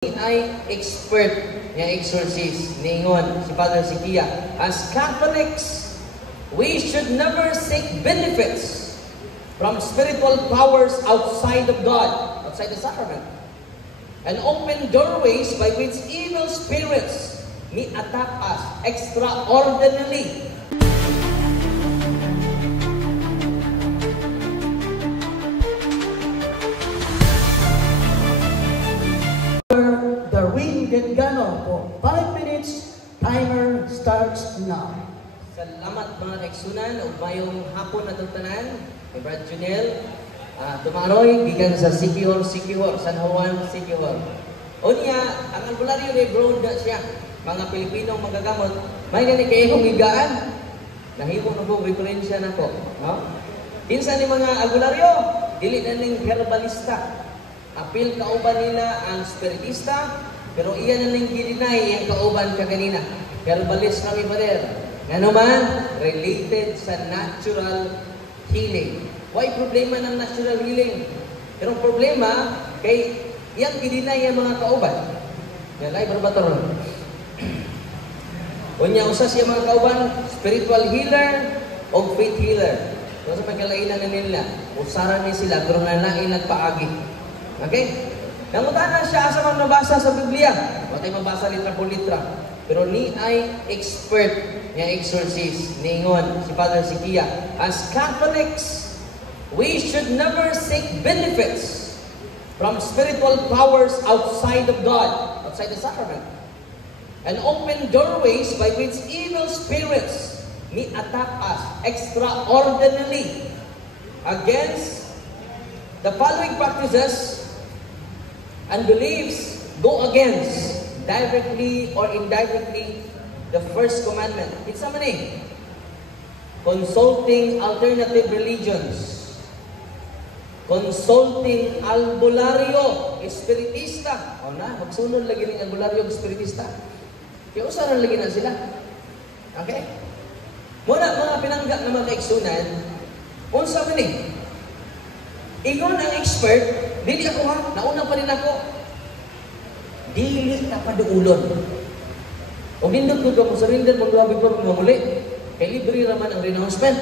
ay expert nga exorcist niingon si Father Sikia. As Catholics, we should never seek benefits from spiritual powers outside of God, outside the sacrament, and open doorways by which evil spirits may attack us extraordinarily. Gano po. 5 minutes, timer starts now. Salamat mga kaigsunan o mayong hapon na tanan. Kay Brad Junel, tumaroy, gikan sa Siquijor, San Juan, Siquijor. O niya, ang albularyo ni Broad na siya. Mga Pilipinong magagamot, may gani kayo humigaan. Nahimo na po, referensya na po. No? Kinsa ni mga albularyo, dili na ning herbalista. Apil kauban nila ang spiritista, pero iyan na lang gininay yung kauban ka kanina. Herbalist kami pa rin. Nga naman, related sa natural healing. Why problema ng natural healing? Pero problema, kay iyang gininay yung mga kauban. Yan ay barbator. Unya usas yung mga kauban, spiritual healer o faith healer. So sa pagkalainan na nila, usaran ni sila, pero nanain nagpaagi. Okay? Nangutanan siya asa man nabasa sa Biblia. Watay mabasa litra por litra. Pero ni ay expert nga exorcist niingon si Father Sikia. As Catholics, we should never seek benefits from spiritual powers outside of God, outside the sacrament, and open doorways by which evil spirits may attack us extraordinarily. Against the following practices and beliefs go against, directly or indirectly, the first commandment. It's a mani. Consulting alternative religions. Consulting albularyo, espiritista. O na, magsunod lagi ng albularyo, espiritista. Kaya usaran lagi na sila. Okay? Muna, mga pinanggap na mga kaigsunan, unsa mani. Ingon ang expert, dili ako ha, nauna pa rin ako. Dili na paduulon. O nindot ko mo surrender, maglabi pa mamuli. Kay libre naman ang renouncement.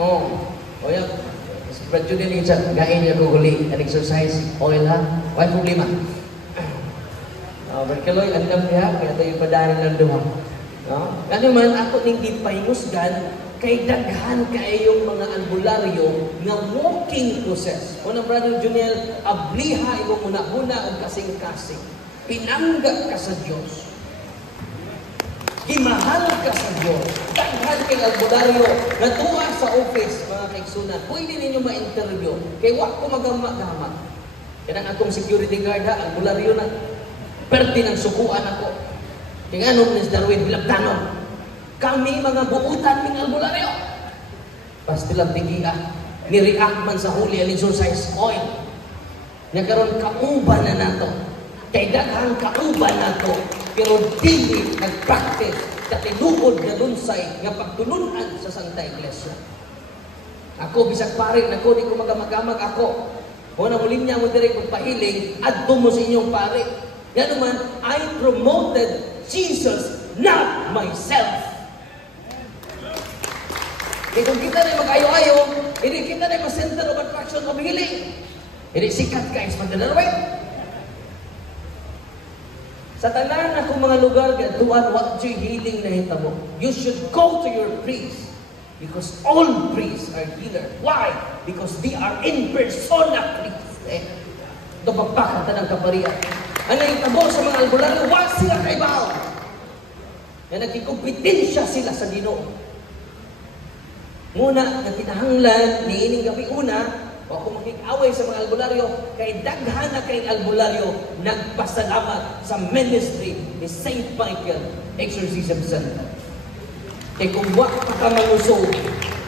O yan. Brad Judy niya, gain niya ko huli, an exercise, oil ha, why problema? Berkeloy, andam niya, kaya tayo padahan ng duha. Ano man, ako ning gipahingusgan, kay daghan kaayong mga albularyo nga walking process. Unang Brother Junel, abliha imo muna-muna og kasing-kasing. Pinangga ka sa Dios. Gimahal ka sa Dios. Daghan kay albularyo nga tuwa sa office, mga kaigsunan. Pwede ninyo ma-interview. Kay wa ko magamak-gamak. Kaya akong security guard ha, albularyo na. Perti ng sukuan ako. Kaya anong Ms. Darwin Bilagdanon? Kami mga buutan ng albularyo. Basta lang tigiya. Ni-react man sa huli ang exercise oil. Nagkaroon kauban na nato. Kay daghang kauban nato. Pero dili nag-practice katinugod na lunsay nga pagtulunan sa Santa Iglesia. Ako, bisag parin ako, di ko magamag-amag ako. Muna muling niya mo direct magpahiling, adto mo sa inyong pare. Yan naman, I promoted Jesus, not myself. E kung kita na mag-ayo-ayo, hindi kita na ma-center of attraction of healing. Hindi sikat ka is magdalarawin. Sa tanan akong mga lugar, gantuan, what you healing na hitabo. You should go to your priest. Because all priests are healer. Why? Because they are in persona priests. Ito pagpakata ng kaparian. Ano hitabo sa mga albularyo, wag sila kaibaw. Na nagkikompetensya sila sa Ginoo. Muna, na kinahanglan, niining gabi una, o kung makikaway sa mga albularyo, kay daghan na kay albularyo, nagpasalamat sa ministry ni St. Michael Exorcism Center. Kay kung wak pa kamanusog,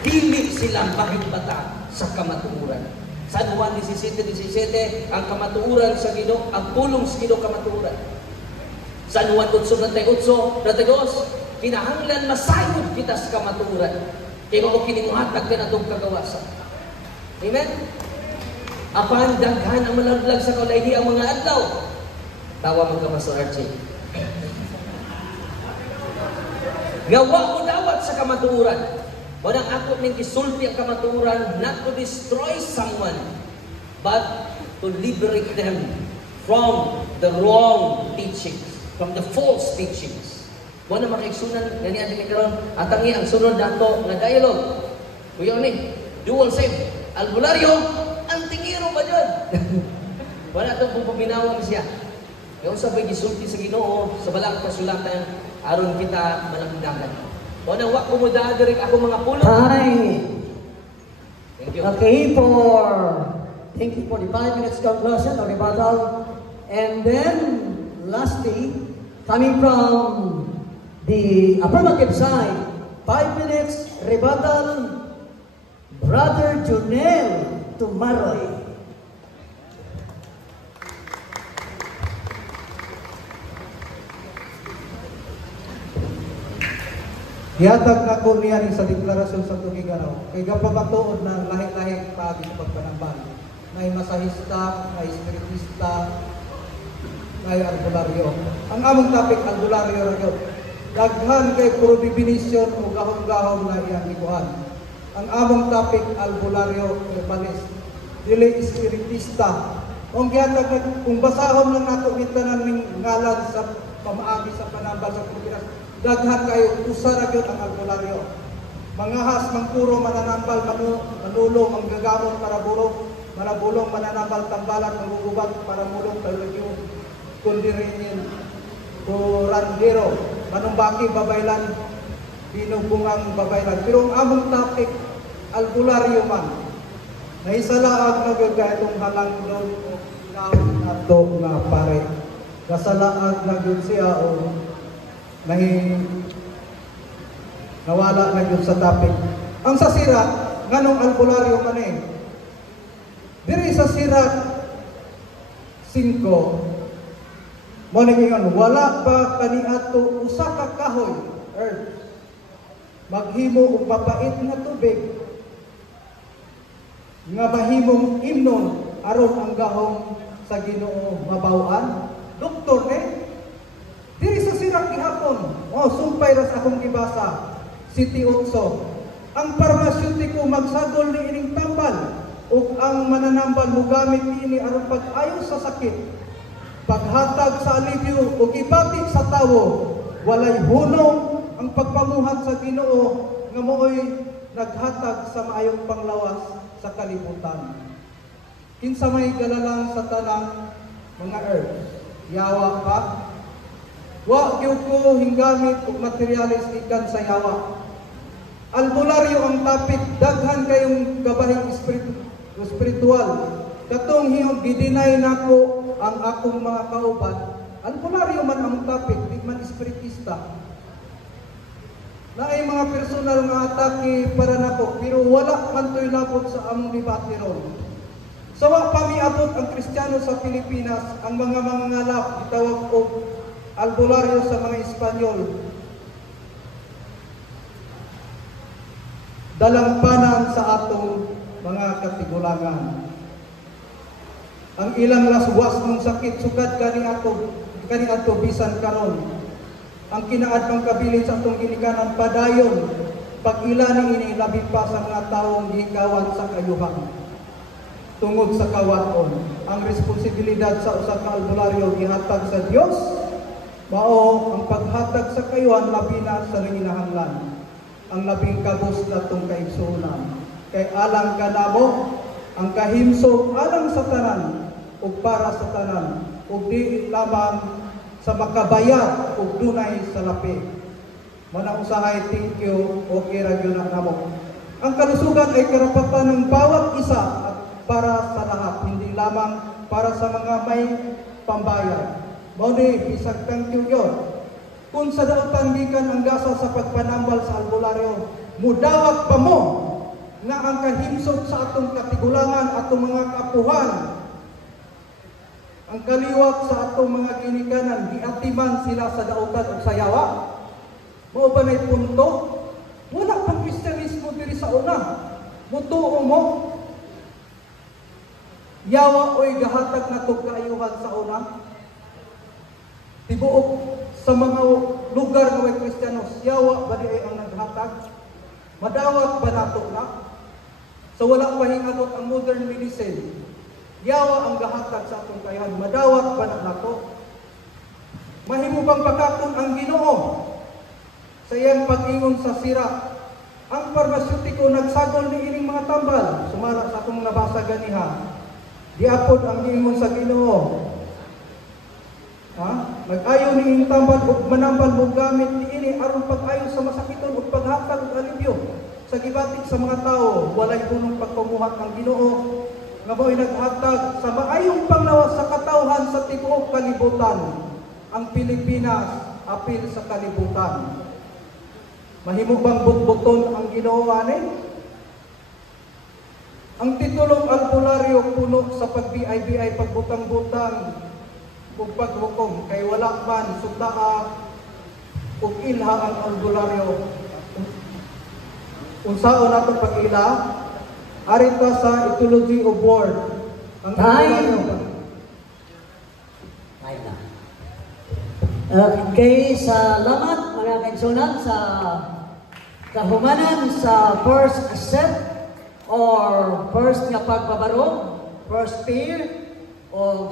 dili silang mahigbata sa kamatuuran. San Juan 17:17, ang kamatuuran sa Ginoo, ang pulong sa Ginoo kamatuuran. San Juan 8:38, kinahanglan masayod kita sa kamatuuran. Kaya mo kinimuhatag ka na itong kagawasan. Amen? Apan daghan ang malaglag sa kaulay ang mga adlaw. Tawa mo ka, Pastor Archie. Nga wa mo dawat sa kamatuoran. Walang ako ning isulti ang kamatuoran not to destroy someone, but to liberate them from the wrong teachings, from the false teachings. Wala makaigsunan gani adin karon atangi ang sunod nato nga dialogue. Kuya ni, dual save. Albularyo, ang tingiro ba dyan? Wala itong pupaminawang siya. Yung sabay gisulti sa Ginoo sa balang kasulatan aron kita malangdagan. O nang wa kumuda diri ako mga pulo. Time. Thank you. Okay, thank you for the 5 minutes conclusion or rebuttal. And then, lastly, coming from the affirmative side, 5 minutes rebuttal, Brother Junel Tumaroy. Gihatag na ko niya sa deklarasyon sa Tugigaraw. Kay gapabatuod na lahi-lahi paagi sa pagpanambal. May masahista, may espiritista, may albularyo. Ang among topic, albularyo ra gyud. Daghan kay puro definition o gahom-gahom na iyang ikuan. Ang among topic, albularyo repalis. Dili espiritista. Kung gihatag na, kung basahon lang nato gitanan ning ngalan sa pamaagi sa panambal sa Pilipinas, daghan kayo usara gyud ang albularyo. Mangahas mangpuro mananambal manulong ang gagamon para bulong mananambal tambalan mangugubat para mulong talagyo kundiriin kurandero manumbaki babaylan binubungang babaylan. Pero ang among topic albularyo man naisalaag na gyud kay itong halang doon o gahon nato nga pare. Kasalaag na gyud siya o nawala na yun sa topic. Ang sa sira, nganong albularyo man eh. Diri sa sira 5, mo naging wala pa kaniadto usa ka kahoy, earth. Maghimo og papait nga tubig nga mahimong imnon aron ang gahom sa Ginoo mabaw-an. Doktor diri sa sirak gihapon, sumpay ras akong gibasa, City 8. Ang parmasyutiko magsagol ni ining tambal ug ang mananambal mogamit niini aron pag-ayo sa sakit, paghatag sa alibyo ug ibatid sa tawo. Walay hunong ang pagpamuhat sa Ginoo nga mooy naghatag sa maayong panglawas sa kalibutan. Kinsa may galalang sa tanang mga earth, yawa pa. Wa gyud ko hinggamit og materialis ikan sa yawa. Albularyo ang topic, daghan kayong gabahing spiritual. Katong hiyong gidinay nako ang akong mga kauban. Albularyo man ang topic, di man espiritista. Naay mga personal nga atake para nako, pero wala man to'y labot sa among debate ron. Sawa pa miabot ang Kristiyano sa Pilipinas, ang mga mangangalap gitawag og albularyo sa mga Espanyol. Dalampanan sa atong mga katigulangan. Ang ilang laswas ng sakit sugad kani ato bisan karon. Ang kinaad pang kabilin sa atong ginikanan padayon pag ilani ini labi pa sa mga taong gigawan sa kayuhan. Tungod sa kawaton, ang responsibilidad sa usa ka albularyo gihatag sa Dios. Mao ang paghatag sa kayuhan labi na sa nanginahanglan. Ang labing kabus natong kaigsuonan. Kay alang kanamo ang kahimsog alang sa tanan ug para sa tanan ug di lamang sa makabayad ug dunay sa lapi. Manang usahay thank you okay ra gyud namo. Ang kalusugan ay karapatan ng bawat isa at para sa lahat, hindi lamang para sa mga may pambayad. Moni, bisag thank you yun. Kung sa dautan gikan ang gasa sa pagpanambal sa albularyo, mudawat pa mo nga ang kahimsog sa atong katigulangan, atong mga kapuhan, ang kaliwat sa atong mga ginikanan, giatiman sila sa dautan o sa yawa. Mao ba may punto? Wala pang Kristyanismo diri sa una. Mutuo mo. Yawa oy gahatag na to kaayuhan sa una. tibuok sa mga lugar nga way Kristiyano, yawa ba di ay ang naghatag? Madawat ba nato na? Sa wala pa hinabot ang modern medicine, yawa ang gahatag sa atong kayan, madawat ba na nato? Mahimo bang pakaton ang Ginoo sa iyang pag-ingon sa sira? Ang parmasyutiko nagsagol ni ining mga tambal, sumara sa atong nabasa ganiha. Diapod ang giingon sa Ginoo. Nag-ayo ni ining tambal ug manambal mo gamit ni ini aron pag-ayo sa masakiton ug paghatag og alibyo sa gibatik sa mga tawo. Walay punong pagpamuhat ang Ginoo nga mo'y naghatag sa maayong panglawas sa katawhan sa tibuok kalibutan. Ang Pilipinas apil sa kalibutan. Mahimo bang butbuton ang Ginoo ani? Ang titulong albularyo puno sa pag-BI pagbutang-butang ug paghukom kay wala man sutaa ug ilha ang albularyo. Unsaon nato pag-ila? Arin pa sa Ecology of War. Ang albularyo. Ay na. Okay, salamat mga kaigsunan sa kahumanan sa first step or first nga pagbabarog, first fear, o